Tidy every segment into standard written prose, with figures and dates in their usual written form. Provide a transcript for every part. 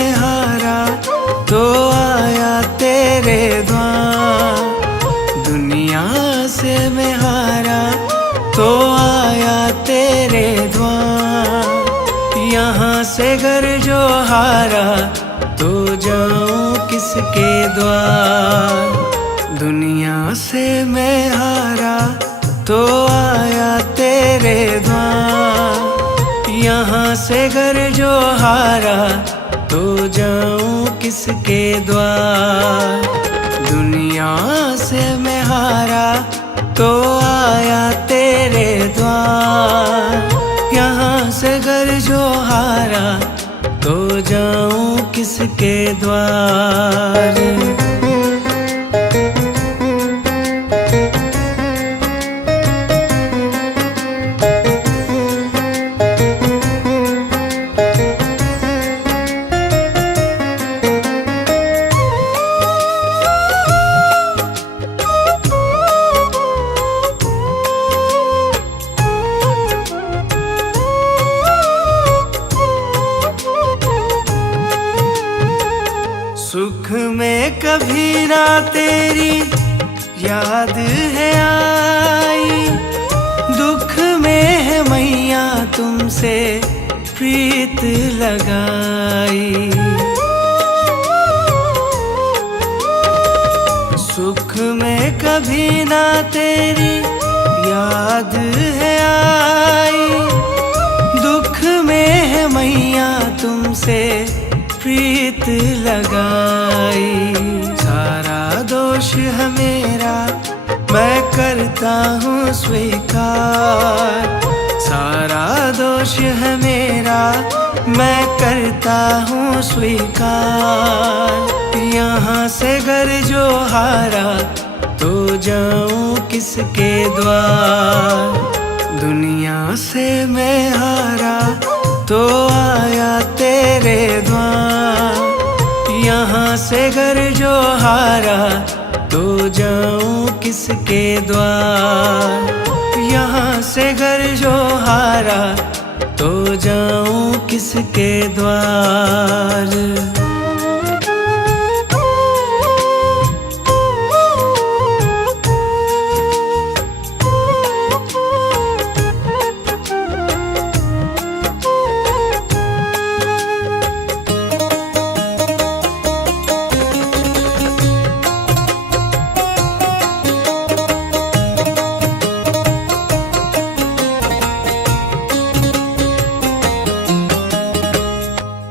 मैं हारा तो आया तेरे द्वार। दुनिया से मैं हारा तो आया तेरे द्वार। यहाँ से घर जो हारा तो जाऊं किसके द्वार। दुनिया से मैं हारा तो आया तेरे द्वार। यहाँ से घर जो हारा तो जाऊं किसके द्वार। दुनिया से मैं हारा तो आया तेरे द्वार। यहाँ से घर जो हारा तो जाऊं किसके द्वार। सुख में कभी ना तेरी याद है आई। दुख में है मैया तुमसे प्रीत लगाई। सुख में कभी ना तेरी याद है आई। दुख में है मैया तुमसे प्रीत लगाई। सारा दोष है मेरा मैं करता हूँ स्वीकार। सारा दोष है मेरा मैं करता हूँ स्वीकार। यहाँ से घर जो हारा तो जाऊँ किसके द्वार। दुनिया से मैं हारा तो आया तेरे द्वार। यहाँ से घर जो हारा तो जाऊं किसके द्वार। यहाँ से घर जो हारा तो जाऊं किसके द्वार।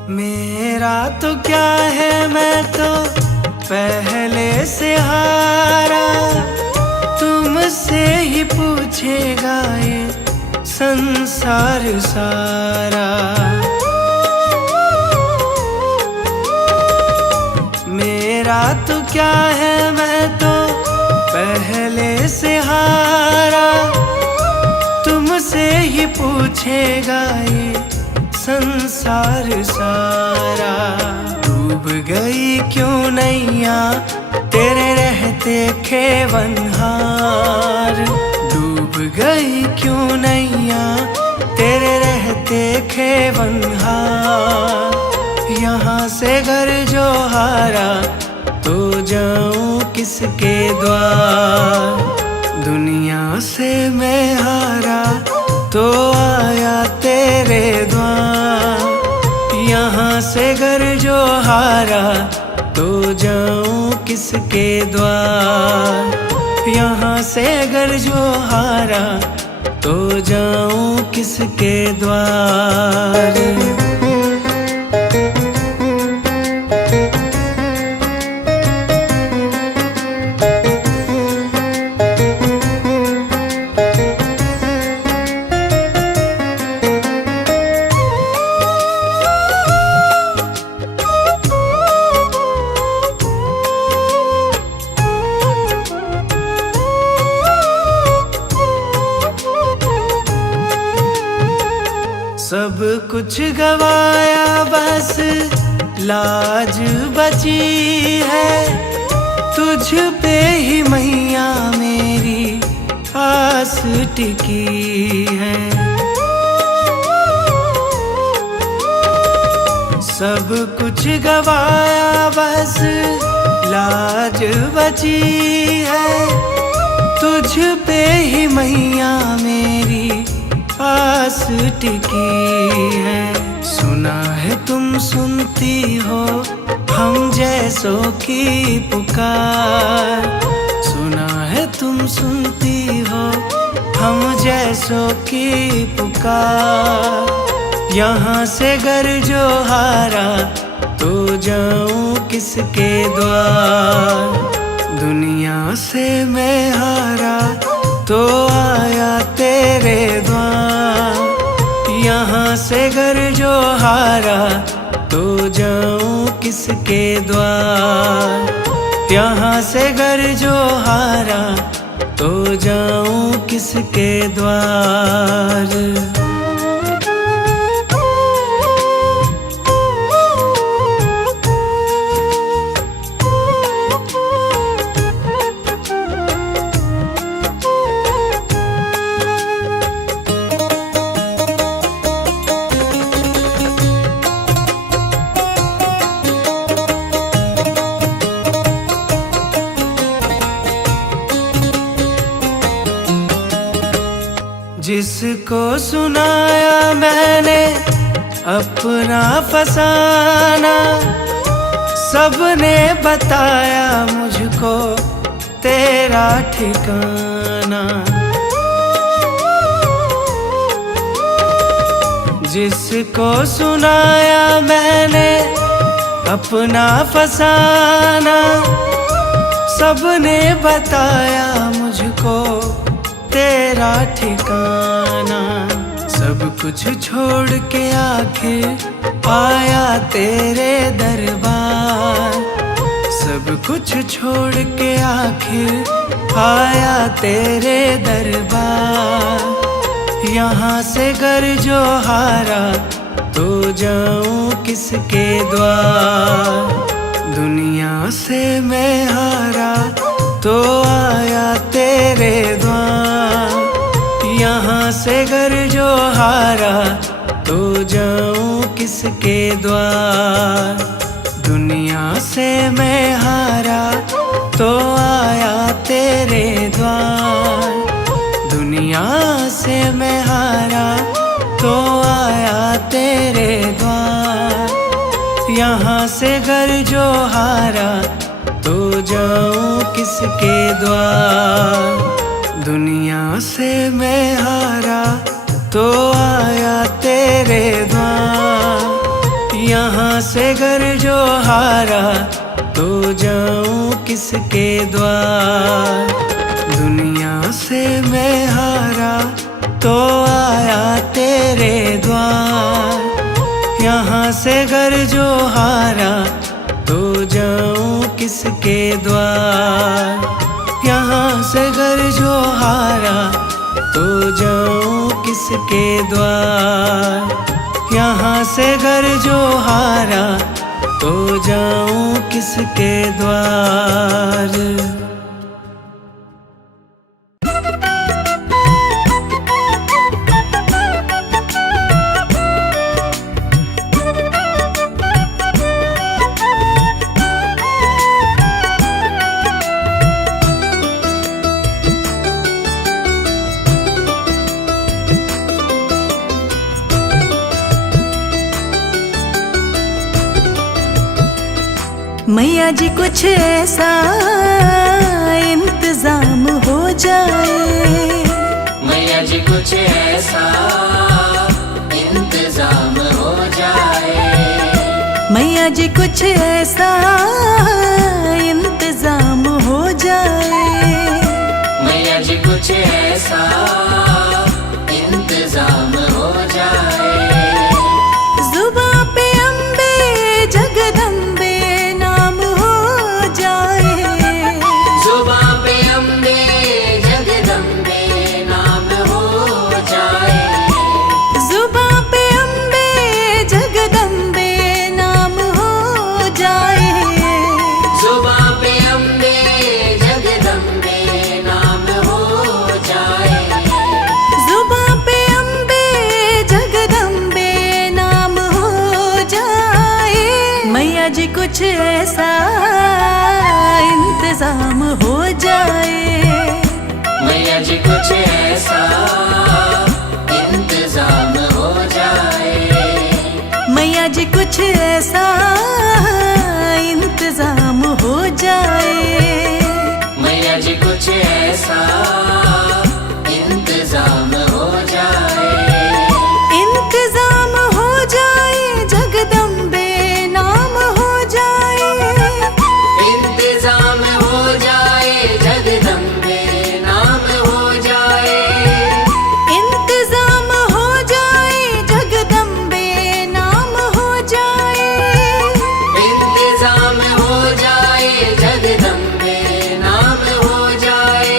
मेरा तो क्या है मैं तो पहले से हारा। तुमसे ही पूछेगा ये संसार सारा। मेरा तो क्या है मैं तो पहले से हारा। तुमसे ही पूछेगा ये संसार सारा। डूब गई क्यों नैया तेरे रहते खेवनहार। डूब गई क्यों नैया तेरे रहते खेवनहार। यहाँ से घर जो हारा तो जाऊं किसके द्वार। दुनिया से मैं हारा तो आया तेरे द्वार। यहाँ से घर जो हारा तो जाऊं किसके द्वार। यहाँ से घर जो हारा तो जाऊं किसके द्वार। सब कुछ गवाया बस लाज बची है। तुझ पे ही मैया मेरी आस टिकी है। सब कुछ गवाया बस लाज बची है, तुझ पे ही मैया मेरी आस टिकी है। सुना है तुम सुनती हो हम जैसों की पुकार, सुना है तुम सुनती हो हम जैसों की पुकार। यहाँ से घर जो हारा तो जाऊं किसके द्वार, दुनिया से मैं हारा तो आया तेरे द्वार। यहाँ से घर जो हारा तो जाऊं किसके द्वार, यहाँ से घर जो हारा तो जाऊं किसके द्वार। जिसको सुनाया मैंने अपना फसाना, सबने बताया मुझको तेरा ठिकाना। जिसको सुनाया मैंने अपना फसाना, सबने बताया मुझको तेरा ठिकाना। सब कुछ छोड़ के आखिर आया तेरे दरबार, सब कुछ छोड़ के आखिर आया तेरे दरबार। यहाँ से घर जो हारा तो जाऊं किसके द्वार, दुनिया से मैं हारा तो आया तेरे द्वार। यहाँ से घर जो हारा तो जाऊं किसके द्वार, दुनिया से मैं हारा तो आया तेरे द्वार। दुनिया से मैं हारा तो आया तेरे द्वार। यहाँ से घर जो हारा तो जाऊं किसके द्वार, दुनिया से मैं हारा तो आया तेरे द्वार। यहाँ से घर जो हारा तो जाऊं किसके द्वार, दुनिया से मैं हारा तो आया तेरे द्वार। यहाँ से घर जो हारा तो जाऊं किसके द्वार, यहाँ से घर जो हारा तो जाऊं किसके द्वार। यहाँ से घर जो हारा तो जाऊं किसके द्वार। मैया जी कुछ ऐसा इंतजाम हो जाए, मैया जी कुछ ऐसा इंतजाम हो जाए। मैया जी कुछ ऐसा इंतजाम हो जाए। मैया जी कुछ ऐसा इंतजाम हो जाए। जुबां पे अम्बे जगदम्बे नाम हो जाए। जुबां पे अम्बे जगदम्बे नाम हो जाए। जुबां पे अम्बे जगदम्बे नाम हो जाए। जुबां पे अम्बे जगदम्बे नाम हो जाए। जी कुछ ऐसा इंतजाम हो जाए, मैया जी कुछ ऐसा इंतजाम हो जाए, मैया जी कुछ ऐसा इंतजाम हो जाए, मैया जी कुछ ऐसा इंतजाम हो जाए, इंतजाम हो जाए, जगदम्बे नाम हो जाए, इंतजाम हो जाए, जगदम्बे नाम हो जाए, इंतजाम हो जाए, जगदम्बे नाम हो जाए, इंतजाम हो जाए, जगदम्बे नाम हो जाए,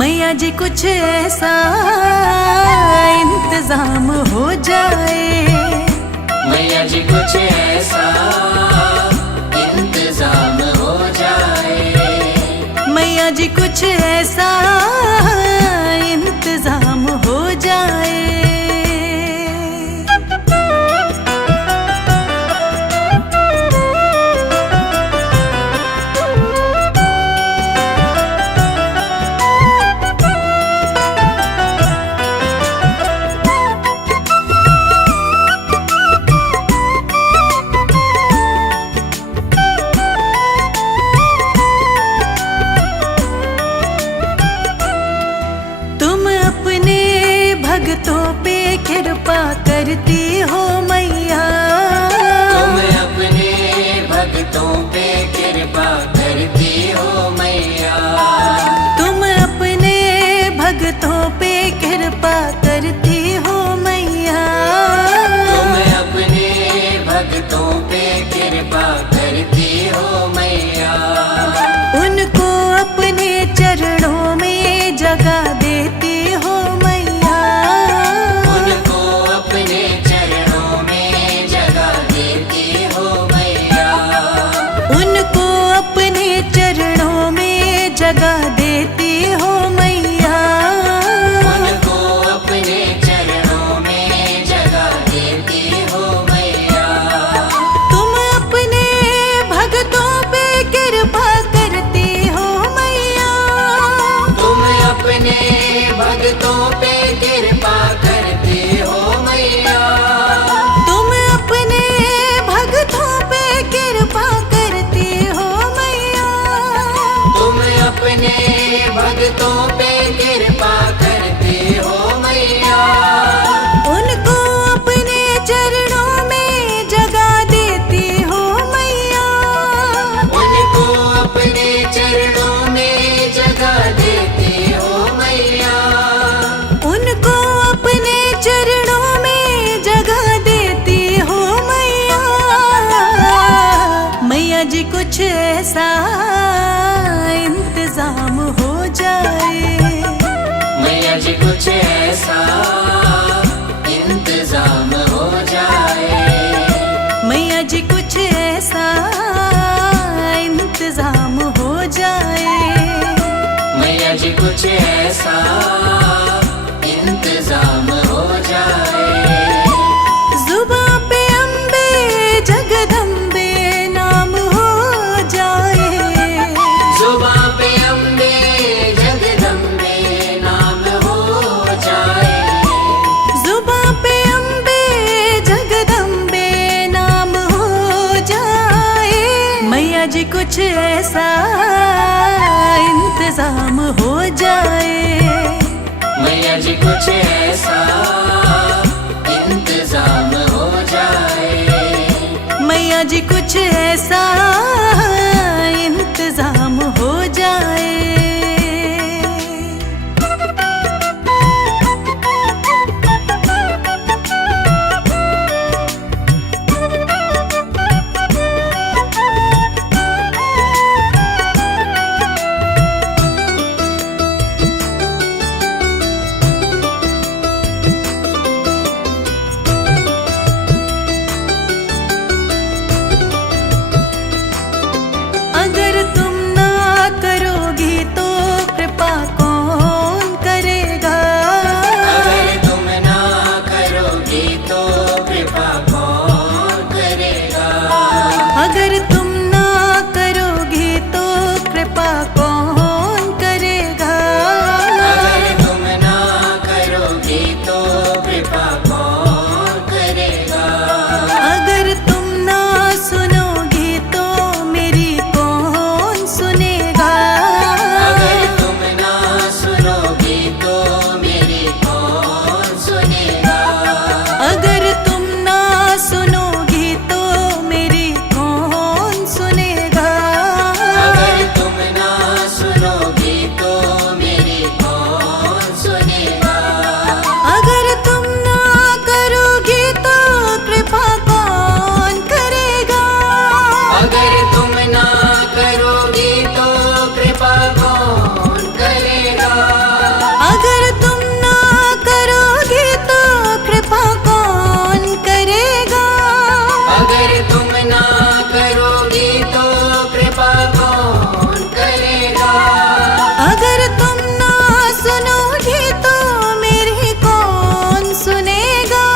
मैया जी कुछ ऐसा इंतजाम हो जाए, मैया जी कुछ ऐसा इंतजाम हो जाए, मैया जी कुछ ऐसा इंतजाम हो जाए। तुम अपने भक्तों पे कृपा करती हो मैया, तुम अपने भक्तों पे कृपा करती हो मैया, तुम अपने भक्तों पे कृपा करती हो मैया, तुम अपने भक्तों पे कृपा करती हो मैया, उनको अपने चरणों में जगह देती हो मैया, उनको अपने चरणों में जगह देती हो मैया, उनको अपने चरणों में जगह देती हो मैया, उनको अपने चरणों में जगह देती हो मैया, तुम अपने भक्तों पे कृपा करती हो मैया, तुम अपने भक्तों पे कृपा करती हो मैया, तुम अपने भक्तों पे कृपा करती हो मैया, तुम अपने भक्तों पे कृपा करती हो मैया, उनको अपने चरणों में जगह देती हो मैया, उनको अपने चरणों में जगह देती हो मैया, उनको अपने चरणों में जगह देती हो मैया, मैया जी कुछ ऐसा इंतजाम हो जाए, मैया जी कुछ ऐसा इंतजाम हो जाए, मैया जी कुछ ऐसा इंतजाम हो जाए, मैया जी कुछ ऐसा इंतजाम हो जाए, जुबां पे अम्बे जगदम्बे नाम हो जाए, जुबां पे अम्बे जगदम्बे नाम हो जाए, जुबां पे अम्बे जगदम्बे नाम हो जाए, मैया जी कुछ ऐसा इंतजाम हो जाए, मैया जी कुछ ऐसा इंतजाम हो जाए, मैया जी कुछ ऐसा इंतजाम हो जाए। अगर तुम ना करोगे तो कृपा कौन करेगा? अगर तुम ना करोगे तो कृपा कौन करेगा? अगर तुम ना सुनोगे तो मेरी कौन सुनेगा? अगर तुम ना सुनोगे तो मेरी कौन सुनेगा? अगर तुम ना सुनोगे तो मेरी कौन सुनेगा? अगर तुम ना सुनोगे तो मेरी कौन सुनेगा? अगर तुम ना करोगे तो कृपा कौन करेगा? अगर तुम ना करोगे तो कृपा कौन करेगा? अगर तुम ना करोगे तो कृपा कौन करेगा? अगर तुम ना करोगे तो कृपा कौन करेगा? अगर तुम ना सुनोगे तो मेरी कौन सुनेगा?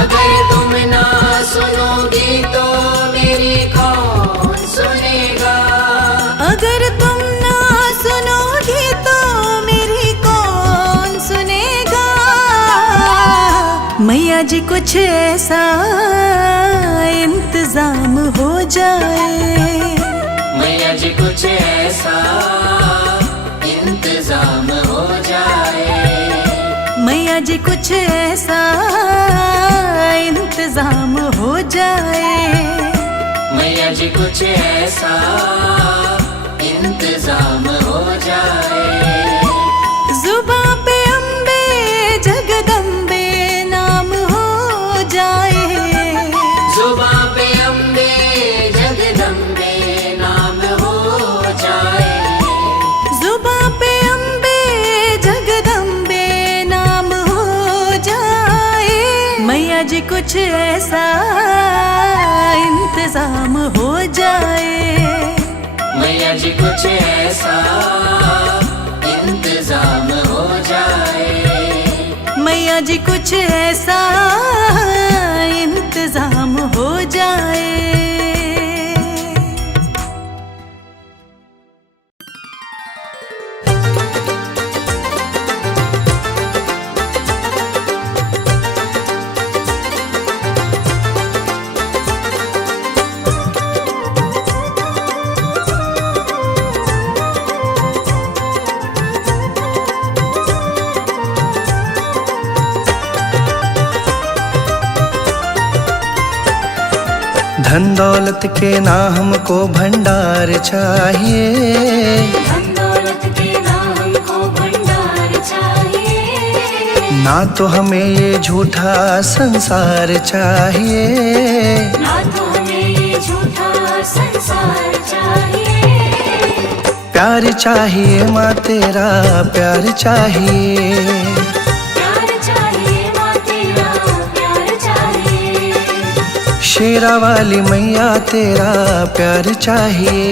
अगर तुम ना सुनोगे तो मेरी कौन सुनेगा? अगर तुम ना सुनोगे तो मेरी कौन सुनेगा? मैया जी कुछ ऐसा इंतजाम हो जाए। मैया जी कुछ ऐसा इंतजाम हो जाए। मैया जी कुछ ऐसा इंतजाम हो जाए। मैया जी कुछ ऐसा इंतजाम हो जाए। जुबां पे अम्बे जगदम्बे नाम हो जाए। जुबां पे अम्बे जगदम्बे नाम हो जाए। जुबां पे अम्बे जगदम्बे नाम हो जाए। मैया जी कुछ ऐसा इंतजाम हो जाए। मैया जी कुछ ऐसा इंतजाम हो जाए। मैया जी कुछ ऐसा इंतजाम हो जाए। धन दौलत के ना हमको भंडार चाहिए। धन दौलत के नाम को भंडार चाहिए। ना तो हमें ये झूठा संसार चाहिए। ना तो हमें ये झूठा संसार चाहिए। प्यार चाहिए माँ तेरा प्यार चाहिए। प्यार चाहिए माँ तेरा प्यार चाहिए। शेरा वाली मैया तेरा प्यार चाहिए।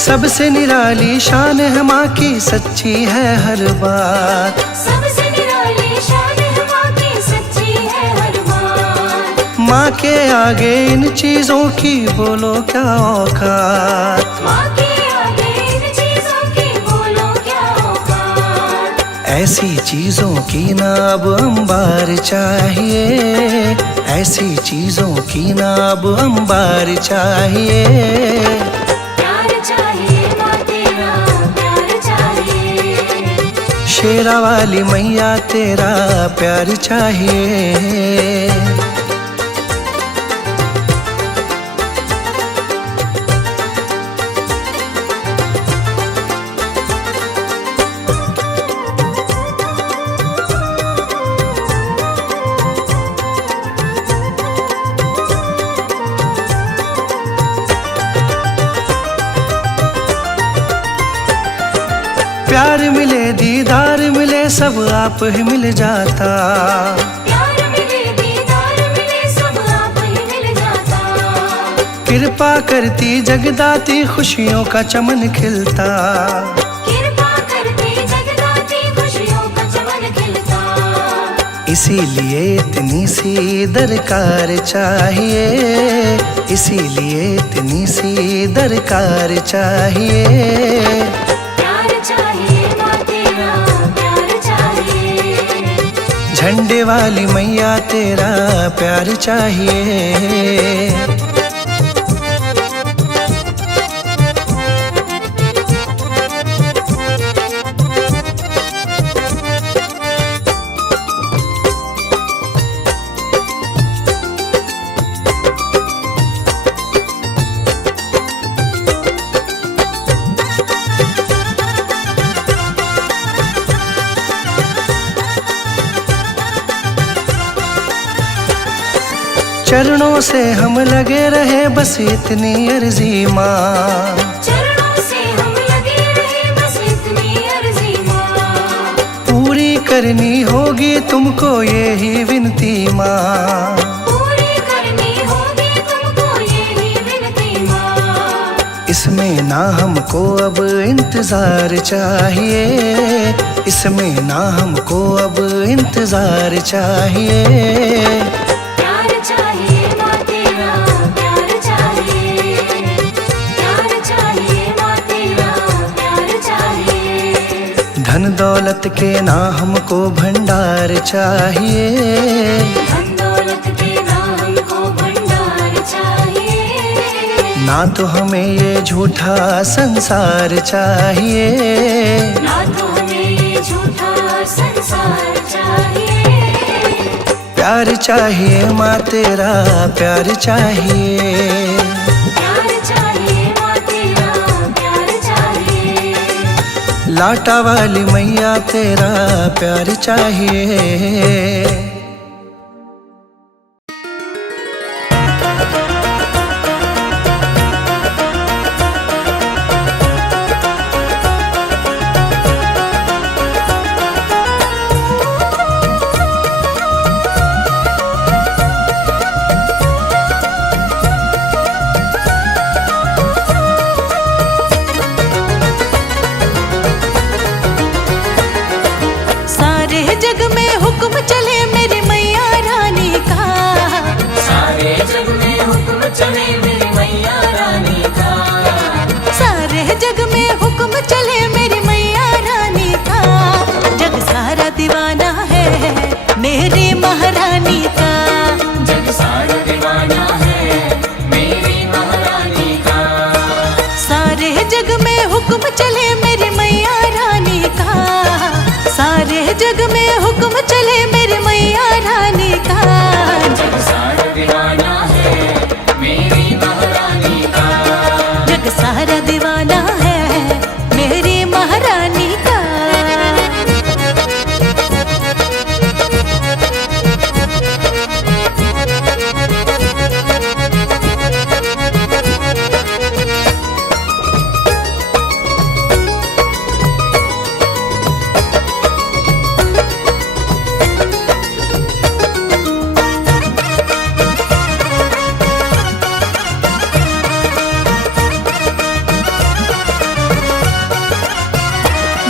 सबसे निराली शान है माँ की सच्ची है हर बात। सबसे निराली शान है माँ की सच्ची है हर बात। माँ के आगे इन चीजों की बोलो क्या औकात। माँ के आगे इन चीजों की बोलो क्या औकात। ऐसी चीजों की ना अब अंबार चाहिए। ऐसी चीजों की ना अब अंबार चाहिए। प्यार चाहिए माँ तेरा प्यार चाहिए। शेरा वाली मैया तेरा प्यार चाहिए। प्यार मिले दीदार मिले सब आप ही मिल जाता। प्यार मिले दीदार मिले सब आप ही मिल जाता। कृपा करती जगदाती खुशियों का चमन खिलता। कृपा करती जगदाती खुशियों का चमन खिलता। इसीलिए इतनी सी दरकार चाहिए, इसीलिए इतनी सी दरकार चाहिए। प्यार चाहिए माँ तेरा प्यार चाहिए। झंडे वाली मैया तेरा प्यार चाहिए। चरणों से हम लगे रहे बस इतनी अर्जी माँ। चरणों से हम लगे रहे बस इतनी अर्जी माँ। पूरी करनी होगी तुमको यही विनती माँ। पूरी करनी होगी तुमको यही विनती माँ। इसमें ना हमको अब इंतजार चाहिए, इसमें ना हमको अब इंतजार चाहिए। प्यार चाहिए माँ तेरा प्यार चाहिए। प्यार चाहिए माँ तेरा प्यार चाहिए। धन दौलत के ना हमको भंडार चाहिए। धन दौलत के नाम को भंडार चाहिए। ना तो हमें ये झूठा संसार चाहिए। ना तो हमें ये झूठा संसार चाहिए। प्यार चाहिए माँ तेरा प्यार चाहिए। प्यार चाहिए माँ तेरा प्यार चाहिए। लाटा वाली मैया तेरा प्यार चाहिए। सारे जग में हुक्म चले मेरी मैया रानी का। सारे जग में हुक्म चले मेरी मैया रानी का। सारे जग में हुक्म चले मेरी मैया रानी का। जग सारा दीवाना है मेरी महारानी का। जग सारा दीवाना है मेरी महारानी का। सारे जग में हुक्म चले मेरी मैया रानी का। सारे जग में हुक्म चले मेरी मैया रानी का। जग सारा दीवाना है मेरी महारानी का। जग सारा दीवाना है मेरी महारानी का।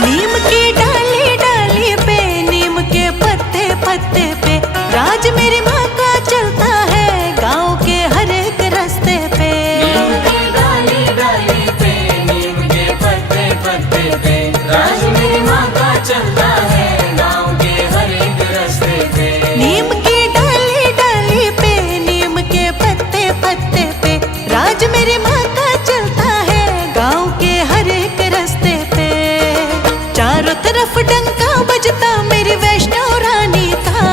नीम की डाली डाली पे नीम के पत्ते पत्ते पे राज मेरी माँ का चलता है गाँव के हर एक रास्ते पे। नीम के डाली डाली पे नीम के पत्ते पत्ते पे राज मेरी माँ का चलता है गाँव के हर एक रास्ते पे। नीम की डाली डाली पे नीम के पत्ते पत्ते पे राज मेरी माँ का चलता है गाँव के हर एक रास्ते पे। चारों तरफ डंका बजता मेरी वैष्णो रानी का।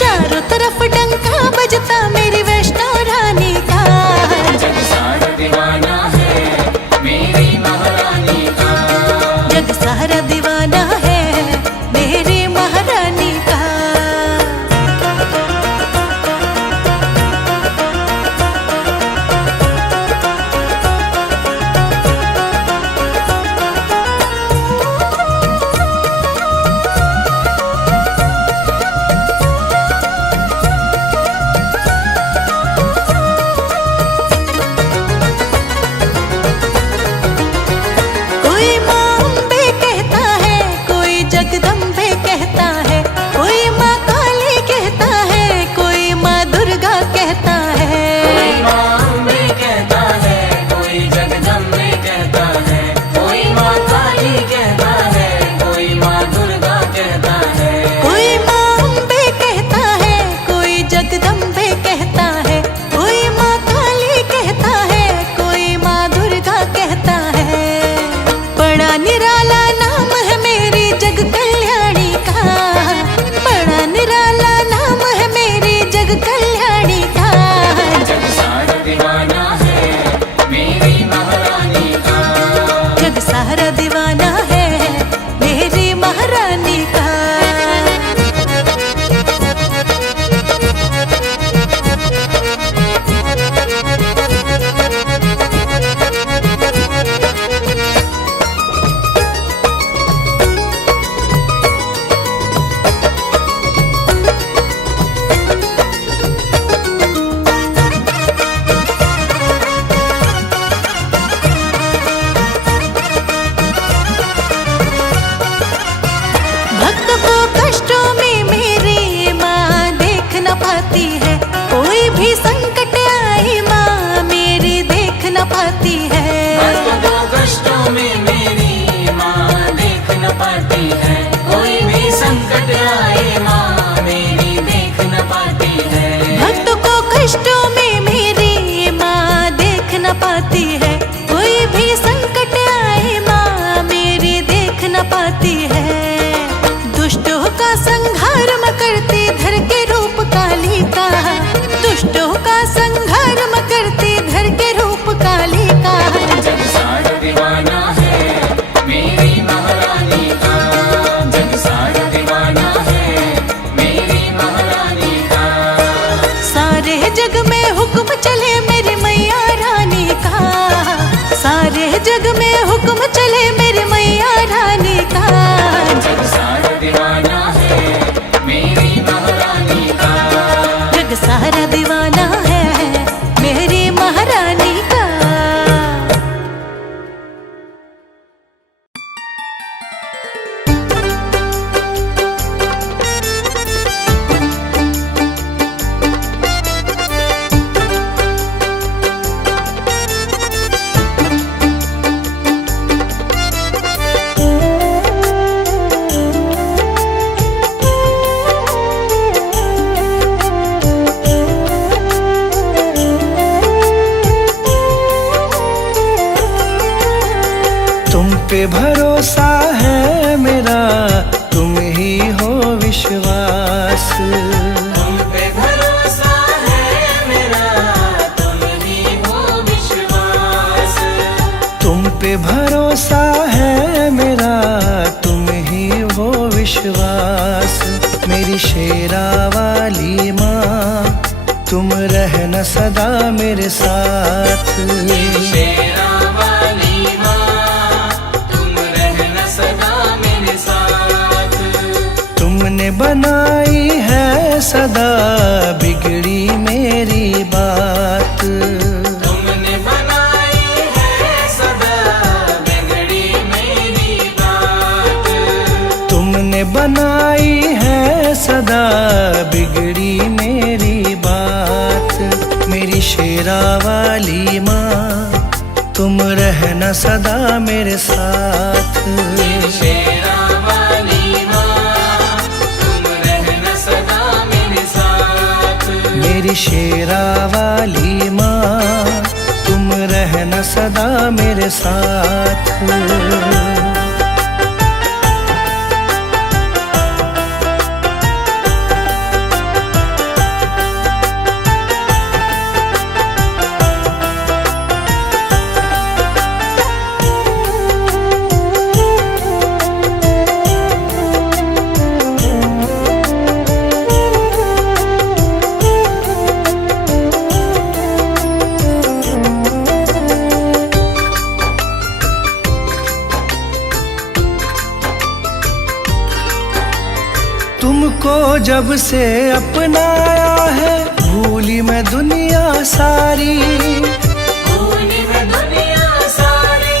चारों तरफ डंका बजता मेरी वैष्णो रानी का। जग सारा दीवाना है मेरी महारानी का। जग सारा दीवाना है मेरी महारानी का। है, कोई भी संकट आए माँ मेरी देख न पाती है। दुष्टों का संहार मैं करती धर के रूप काली का, दुष्टों का संहार मैं करती धर के रूप काली का। जग सारा दीवाना है मेरी महारानी का, जग सारा दीवाना है मेरी महारानी का। सारे जग में हुक्म चले मेरी मैया रानी का, सारे जग में हुक्म चले मेरी मैया रानी का। जग सारा दीवाना है मेरी महारानी का, जग सारा दीवाना है मेरी महारानी का। तुम पे भरोसा है मेरा, तुम ही हो विश्वास। तुम पे भरोसा है मेरा, तुम ही हो विश्वास। तुम पे भरोसा है मेरा, तुम ही हो विश्वास। मेरी शेरा वाली माँ, तुम रहना सदा मेरे साथ। शेरा वाली माँ, तुम रहना सदा मेरे साथ। तुमने बनाई है सदा बिगड़ी मेरी बात। तुमने बनाई है सदा बिगड़ी मेरी बात। तुमने बनाई है सदा बिगड़ी मेरी बात। मेरी शेरा वाली माँ, तुम रहना सदा मेरे साथ। शेरा वाली माँ, तुम रहना सदा मेरे साथ। मेरी शेरा वाली माँ, तुम रहना सदा मेरे साथ। तुमको जब से अपनाया है, भूली मैं दुनिया सारी। भूली मैं दुनिया सारी,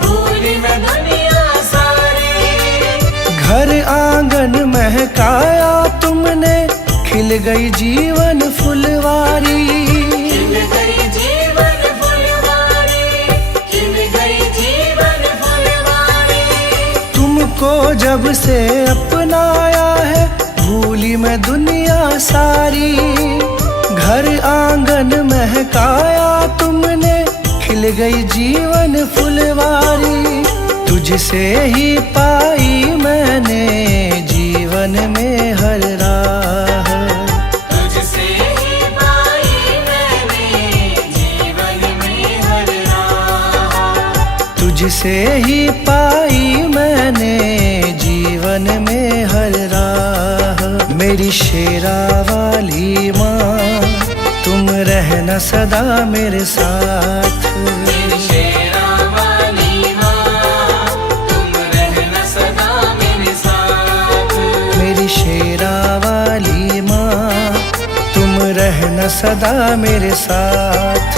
भूली मैं दुनिया सारी। घर आंगन महकाया तुमने, खिल गई जीवन फुलवारी। खिल गई जीवन फुलवारी, खिल गई जीवन फुलवारी। तुमको जब से अपनाया है, भूली मैं दुनिया सारी। घर आंगन महकाया तुमने, खिल गई जीवन फुलवारी। तुझसे ही पाई मैंने जीवन में हर राह। तुझसे ही पाई मैंने जीवन में हर राह। तुझसे ही पाई मैंने जीवन में हर राह। मेरी शेरा वाली माँ, तुम रहना सदा मेरे साथ। मेरी शेरा वाली माँ, तुम रहना सदा मेरे साथ। मेरी शेरा वाली माँ, तुम रहना सदा मेरे साथ।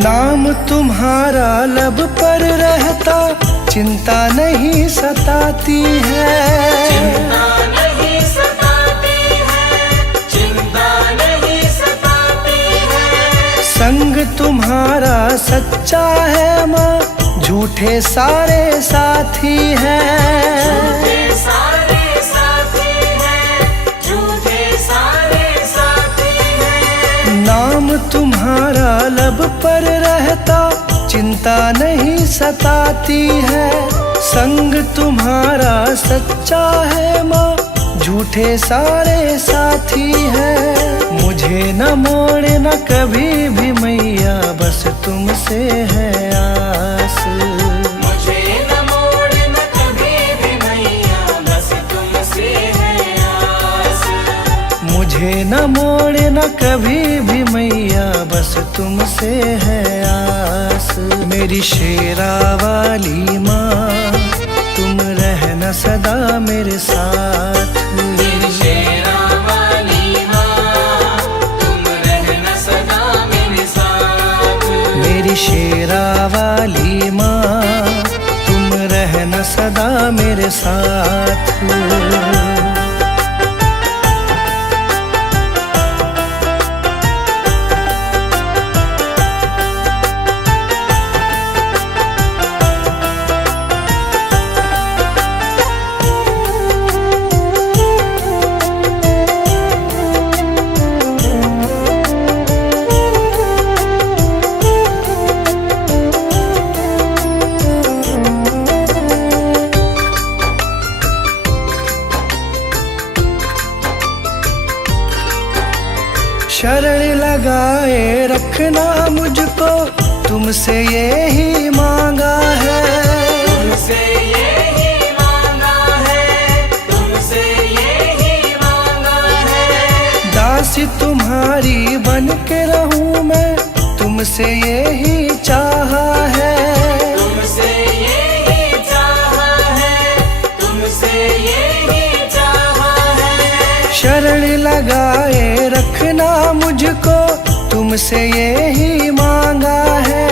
नाम तुम्हारा लब पर रहता चिंता नहीं सताती है। चिंता नहीं सताती है, चिंता नहीं सताती है। संग तुम्हारा सच्चा है माँ, झूठे सारे साथी हैं। झूठे सारे साथी हैं, झूठे सारे साथी हैं। नाम तुम्हारा लब पर रहता चिंता नहीं सताती है। संग तुम्हारा सच्चा है माँ, झूठे सारे साथी हैं। मुझे न मोड़ना कभी भी मैया, बस तुमसे है आस। मुझे न मोड़ना कभी भी मैया, बस तुमसे है आस। मुझे न मोड़ना कभी भी मैया, बस तुमसे है आस। मेरी शेरा वाली माँ, तुम रहना सदा मेरे साथ। मेरी शेरा वाली माँ, तुम रहना सदा मेरे साथ। मेरी शेरा वाली माँ, तुम रहना सदा मेरे साथ। शरण लगाए रखना मुझको, तुमसे यही मांगा है। तुमसे यही मांगा है, तुमसे यही मांगा है। दासी तुम्हारी बन के रहूं मैं, तुमसे यही चाहा है। तुमसे यही चाहा है, तुमसे यही चाहा है। शरण लगाए रखना मुझको, तुमसे यही मांगा है।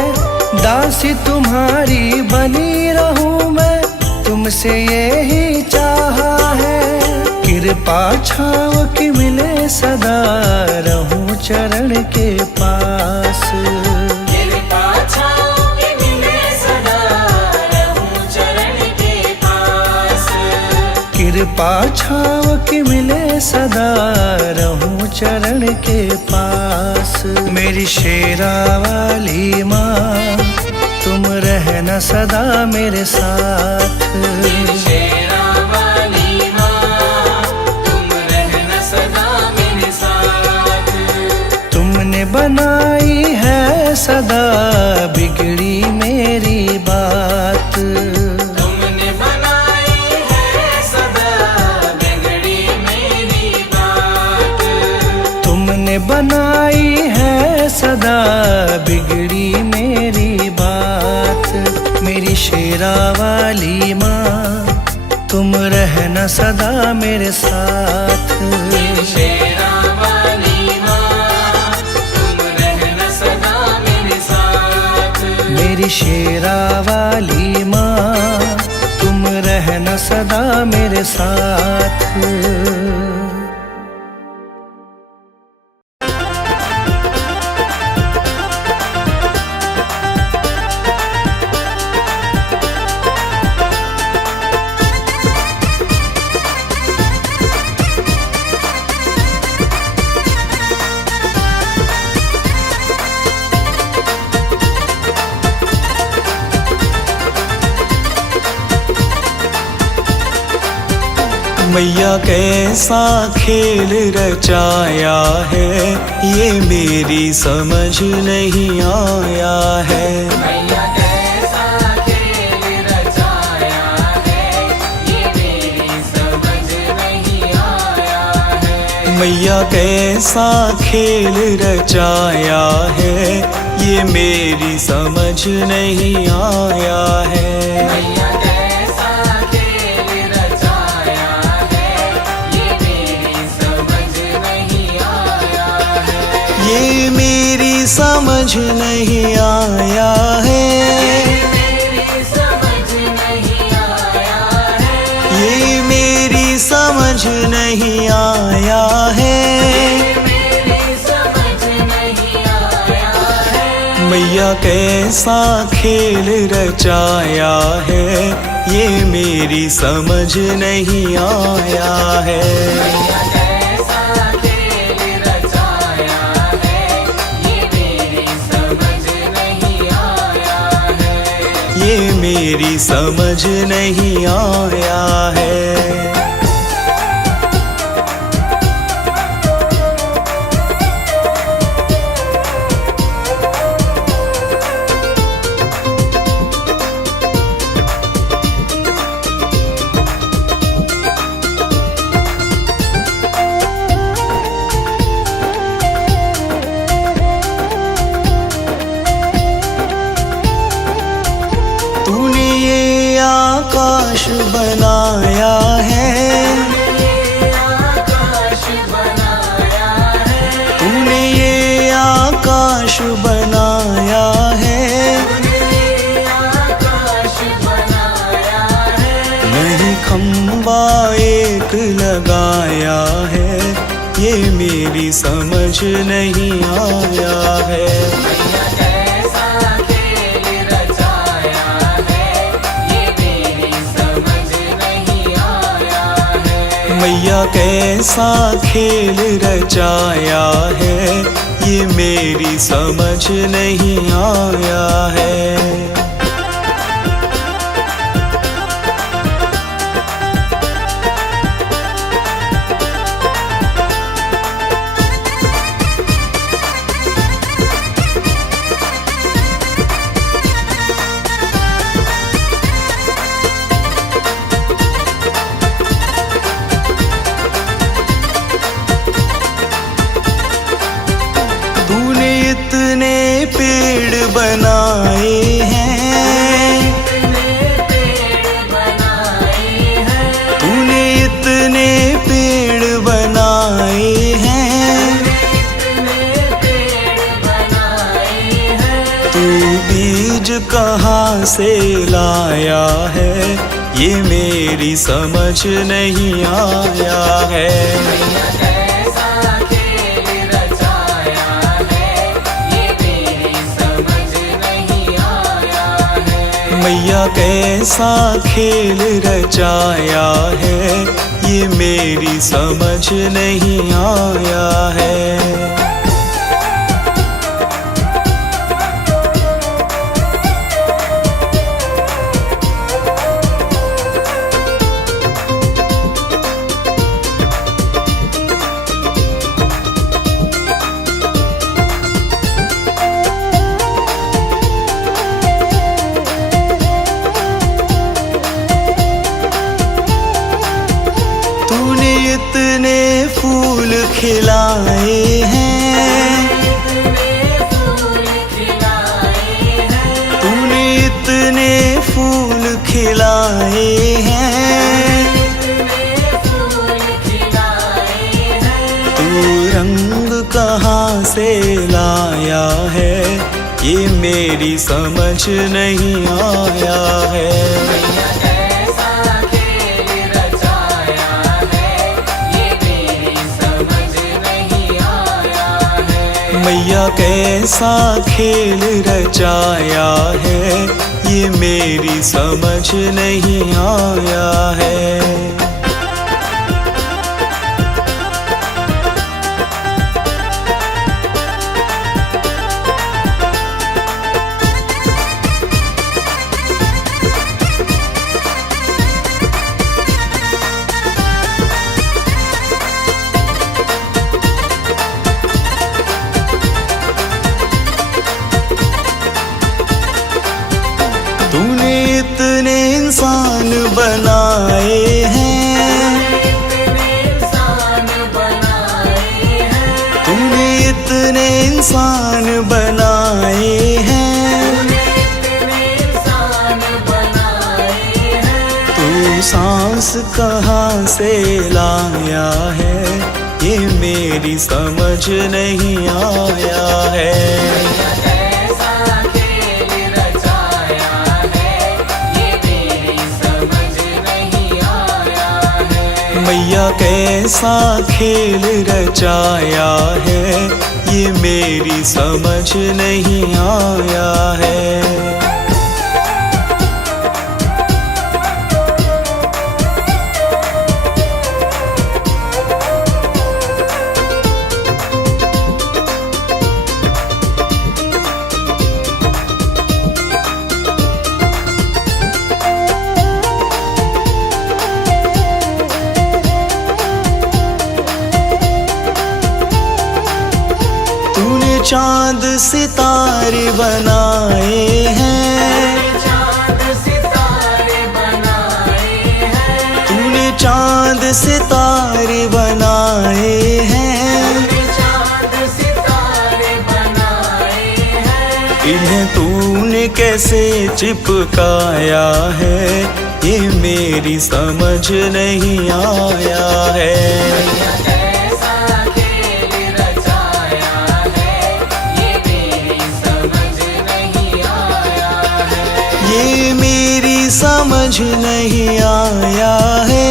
दासी तुम्हारी बनी रहूं मैं, तुमसे यही चाहा है। कृपा छाँव की मिले सदा, रहूं चरण के पास। कृपा छाँव की मिले सदा, रहूं चरण के पास। कृपा छाँव की मिले सदा, रहूं चरण के पास। मेरी शेरा वाली माँ, तुम रहना सदा मेरे साथ। मेरी शेरा वाली माँ, तुम रहना सदा मेरे साथ। तुमने बनाई है सदा बिगड़ी मेरी बात। तुमने बनाई है सदा बिगड़ी मेरी बात। तुमने बनाई है सदा बिगड़ी मेरी बात। मेरी शेरा वाली माँ, तुम रहना सदा मेरे साथ। मेरी शेरा वाली माँ, तुम रहना सदा मेरे साथ। मेरी शेरा वाली माँ, तुम रहना सदा मेरे साथ। मैया कैसा खेल रचाया है, ये मेरी समझ नहीं आया है। मैया कैसा खेल रचाया है, ये मेरी समझ नहीं आया है। मैया कैसा खेल रचाया है, ये मेरी समझ नहीं आया है। मैया कैसा खेल रचाया है, ये मेरी समझ नहीं आया है। ये मेरी समझ नहीं आया है। मैया कैसा खेल रचाया है, ये मेरी समझ नहीं आया है। मैया कैसा खेल रचाया है, ये मेरी समझ नहीं आया है। ये मेरी समझ नहीं आया है। तूने ये आकाश बनाया है, आकाश बनाया है, तूने ये आकाश बनाया है। आकाश बनाया है। नहीं खम्बा एक लगाया है, ये मेरी समझ नहीं आया है। मैया कैसा खेल रचाया है, ये मेरी समझ नहीं आया है। मैया कैसा खेल रचाया है, ये मेरी समझ नहीं आया है। तूने इतने पेड़ बनाए हैं, तूने इतने पेड़ बनाए हैं। तू बीज कहाँ से लाया है, ये मेरी समझ नहीं आया है। मैया कैसा खेल रचाया है, ये मेरी समझ नहीं आया है। तूने इतने फूल खिलाए हैं, तूने इतने फूल खिलाए हैं। तू रंग कहाँ से लाया है, ये मेरी समझ नहीं आया है। मैया कैसा खेल रचाया है, ये मेरी समझ नहीं आया है। तूने इतने इंसान बनाए हैं, तूने इतने इंसान बनाए हैं। तू सांस कहाँ से लाया है, ये मेरी समझ नहीं आया है। मैया कैसा खेल रचाया है, ये मेरी समझ नहीं आया है। तूने चांद सितारे बनाए हैं, चांद सितारे बनाए हैं, तूने चांद सितारे बनाए हैं, चांद सितारे बनाए हैं। इन्हें तूने कैसे चिपकाया है, ये मेरी समझ नहीं आया है। ये मेरी समझ नहीं आया है,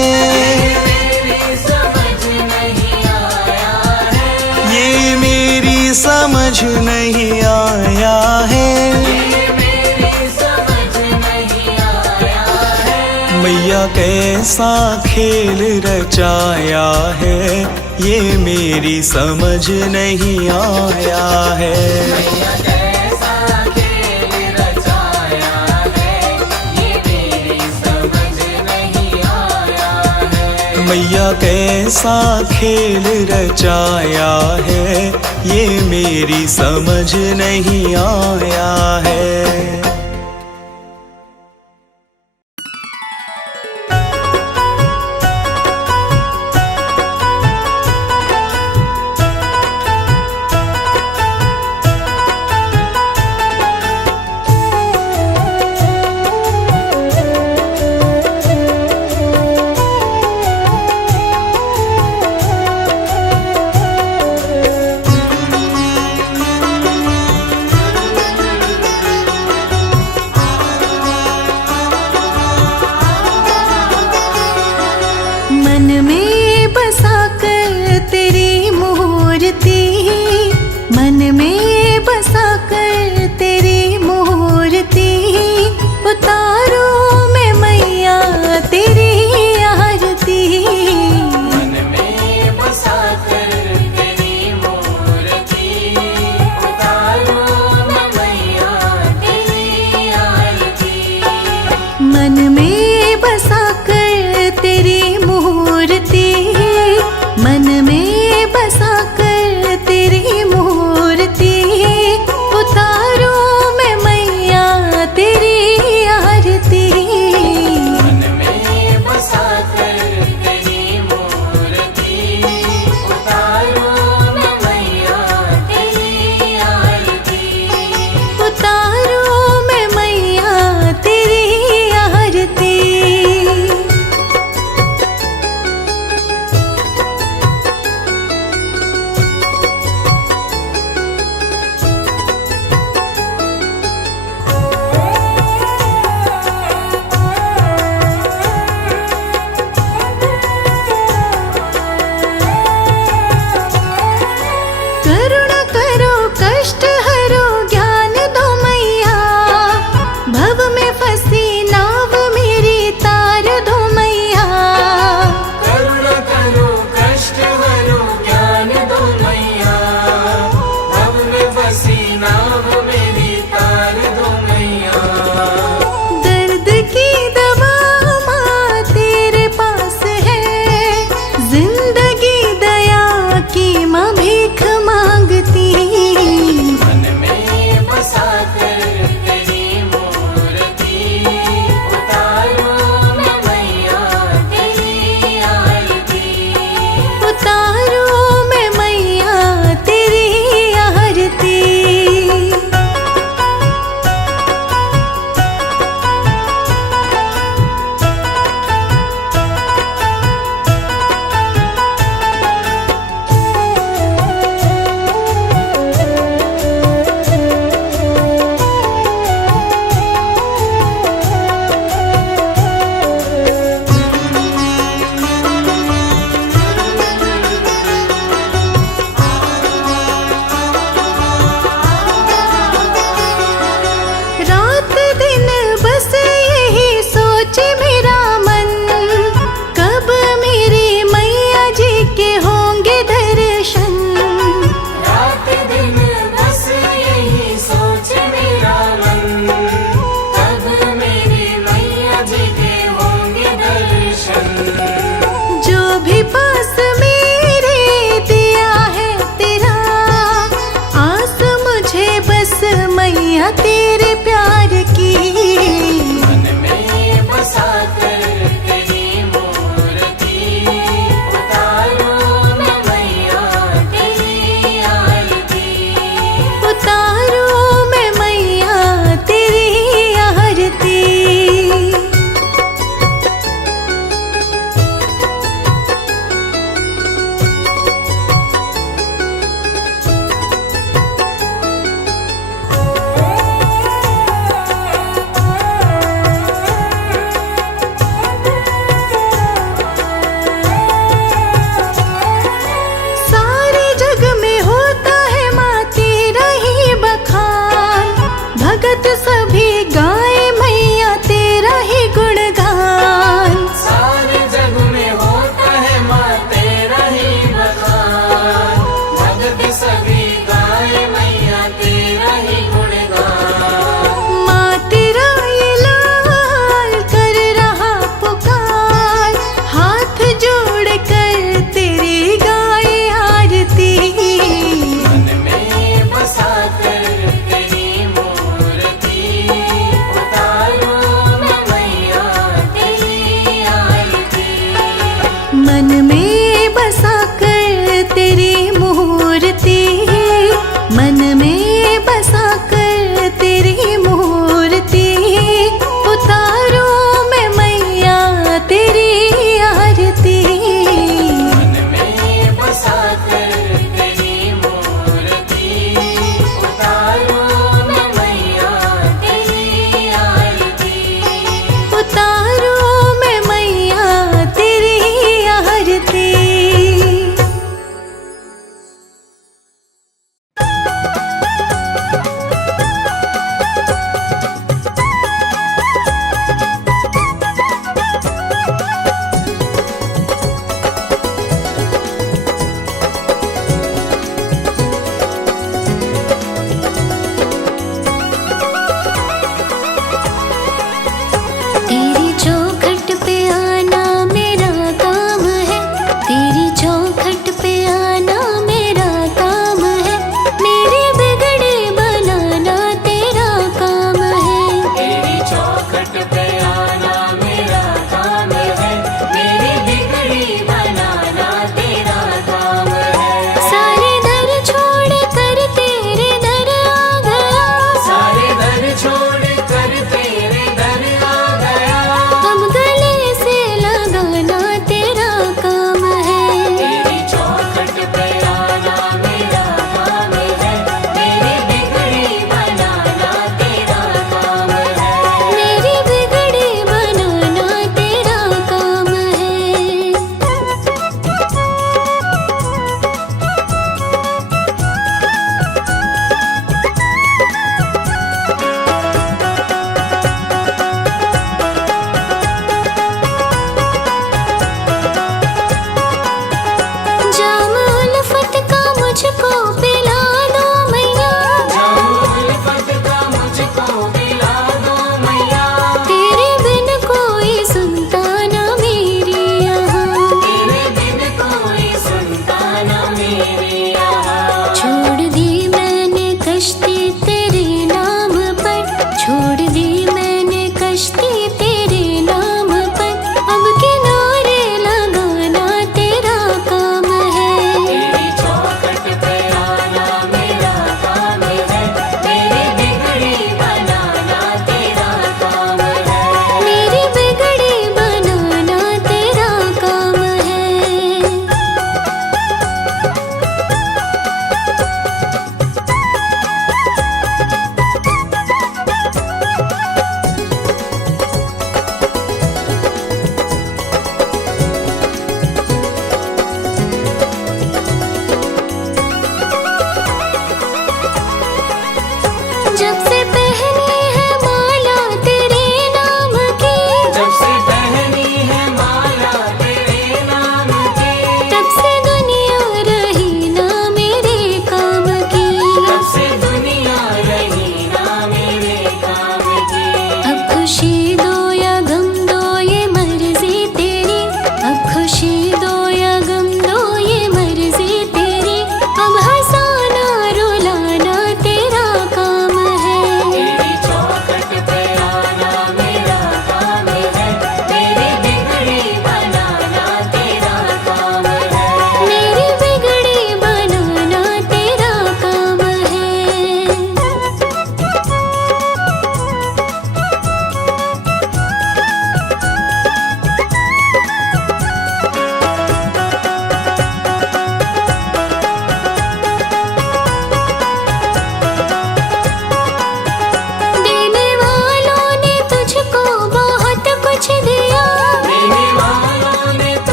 ये मेरी समझ नहीं आया है। मैया कैसा खेल रचाया है, ये मेरी समझ नहीं आया है। मैया कैसा खेल रचाया है, ये मेरी समझ नहीं आया है।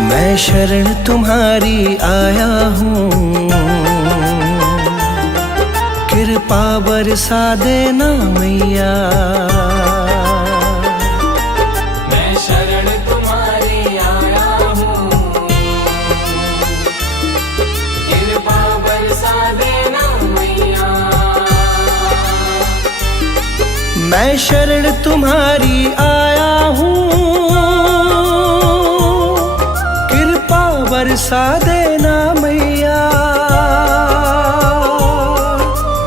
मैं शरण तुम्हारी आया हूँ, कृपा बरसा देना मैया। मैं शरण तुम्हारी आया हूँ, कृपा बरसा देना मैया। मैं शरण तुम्हारी आया हूँ, कृपा बरसा देना मैया।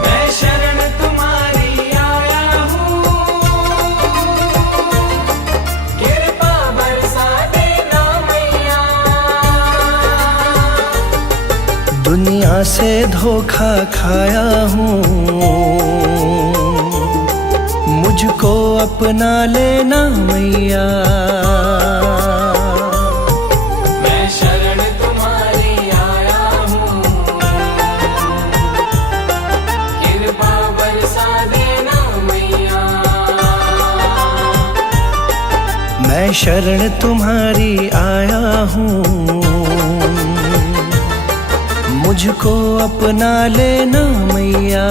मैं शरण तुम्हारी आया हूँ, कृपा बरसा देना मैया। दुनिया से धोखा खाया हूँ, मुझको अपना लेना मैया। मैं शरण तुम्हारी आया हूँ, कृपा बरसा देना मैया। मैं शरण तुम्हारी आया हूँ, मुझको अपना लेना मैया।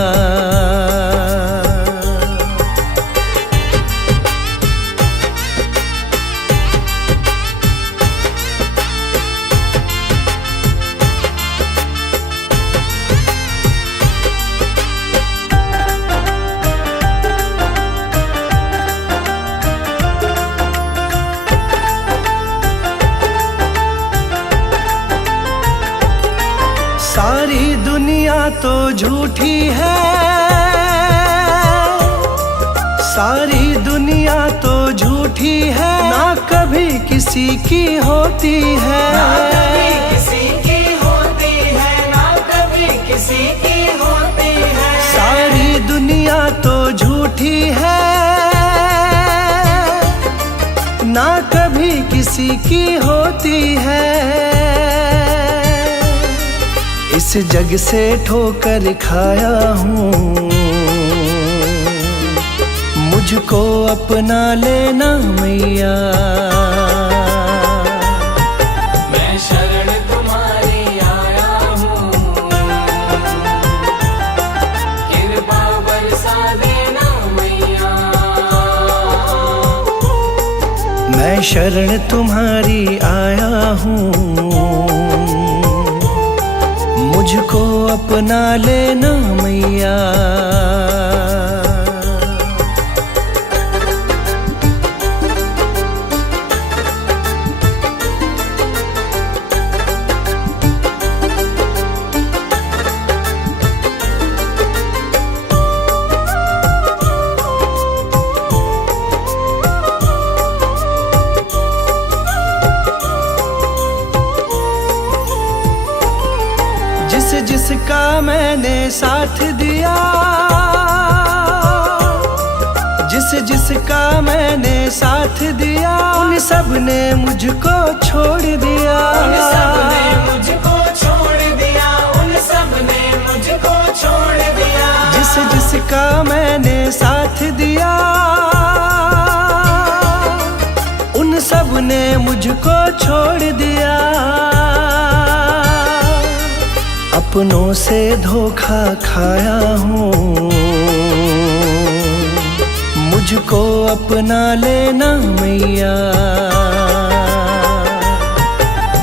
सारी दुनिया तो झूठी है, सारी दुनिया तो झूठी है, ना कभी किसी की होती है। ना कभी किसी की होती है, ना कभी किसी की होती है। सारी दुनिया तो झूठी है, ना कभी किसी की होती है। इस जग से ठोकर खाया हूँ, मुझको अपना लेना मैया। मैं शरण तुम्हारी आया हूँ, कृपा बरसा देना मैया। मैं शरण तुम्हारी आया हूँ, मुझको अपना लेना मैया। जिसका मैंने साथ दिया, जिसका मैंने साथ दिया, उन सब ने मुझको छोड़ दिया। उन सब ने मुझको छोड़ दिया, उन सब ने मुझको छोड़ दिया। जिसका मैंने साथ दिया, उन सब ने मुझको छोड़ दिया। अपनों से धोखा खाया हूँ, मुझको अपना लेना मैया।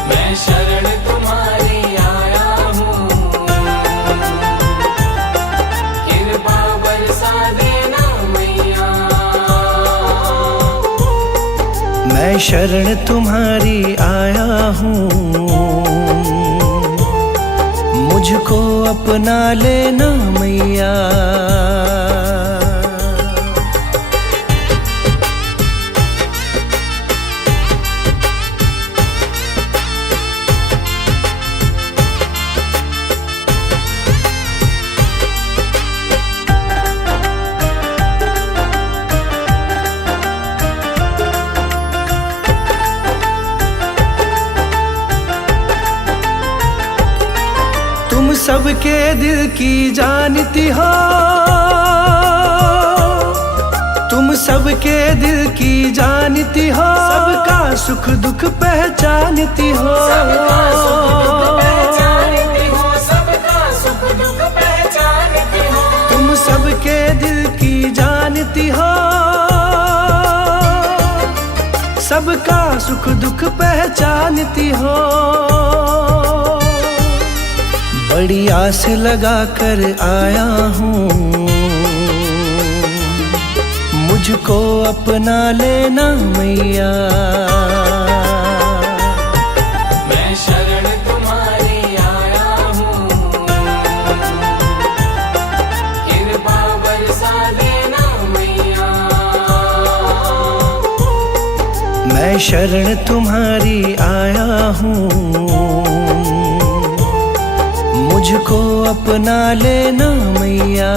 मैं शरण तुम्हारी आया हूँ, कृपा बरसा देना मैया। मैं शरण तुम्हारी आया हूँ, मुझको अपना लेना मैया। सबके दिल की जानती हो, तुम सबके दिल की जानती हो, सबका सुख दुख पहचानती हो। सबका सुख दुख पहचानती हो, सबका सुख दुख पहचानती हो। तुम सबके दिल की जानती हो, सबका सुख दुख पहचानती हो। बड़ी आस लगा कर आया हूँ, मुझको अपना लेना मैया। मैं शरण तुम्हारी आया हूँ, कृपा बरसा देना मैया। मैं शरण तुम्हारी आया हूँ, मुझको अपना लेना मैया।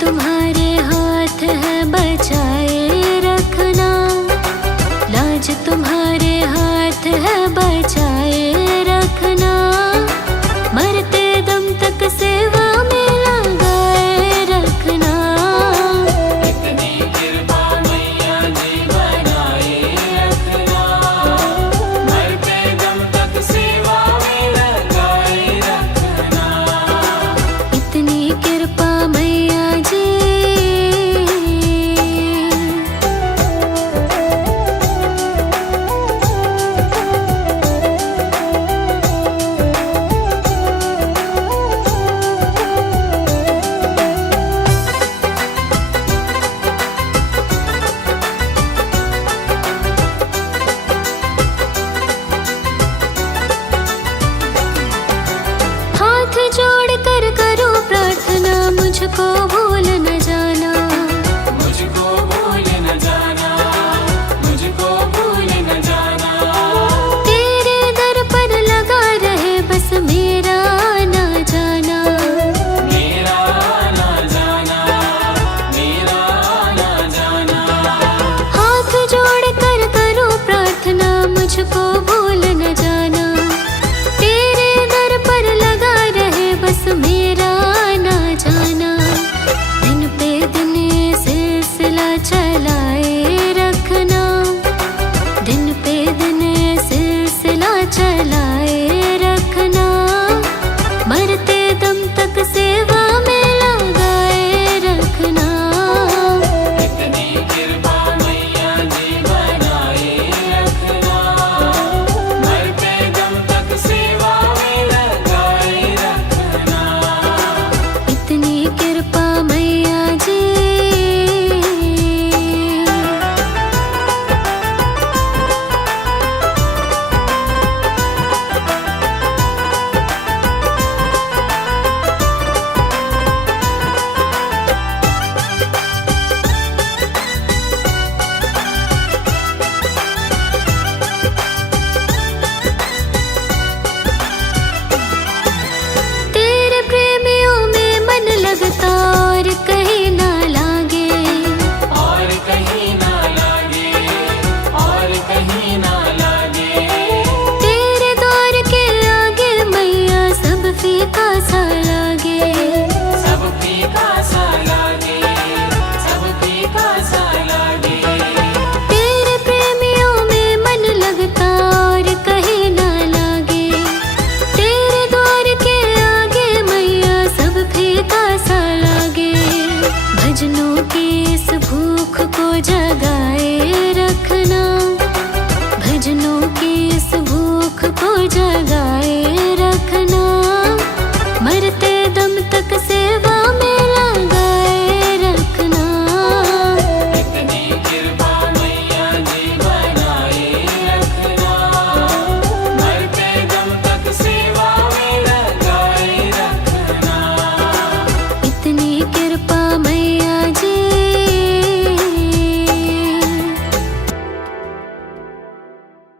तुम्हारे हाथ है बचाए रखना, लाज तुम्हारे हाथ है बचाए रखना। मरते दम तक सेवा में लगाए रखना। इतनी कृपा मैया जी बनाए रखना, मरते दम तक सेवा में लगाए रखना। इतनी कृपा मैया जी। हाथ जोड़ कर करो प्रार्थना, मुझको भूल न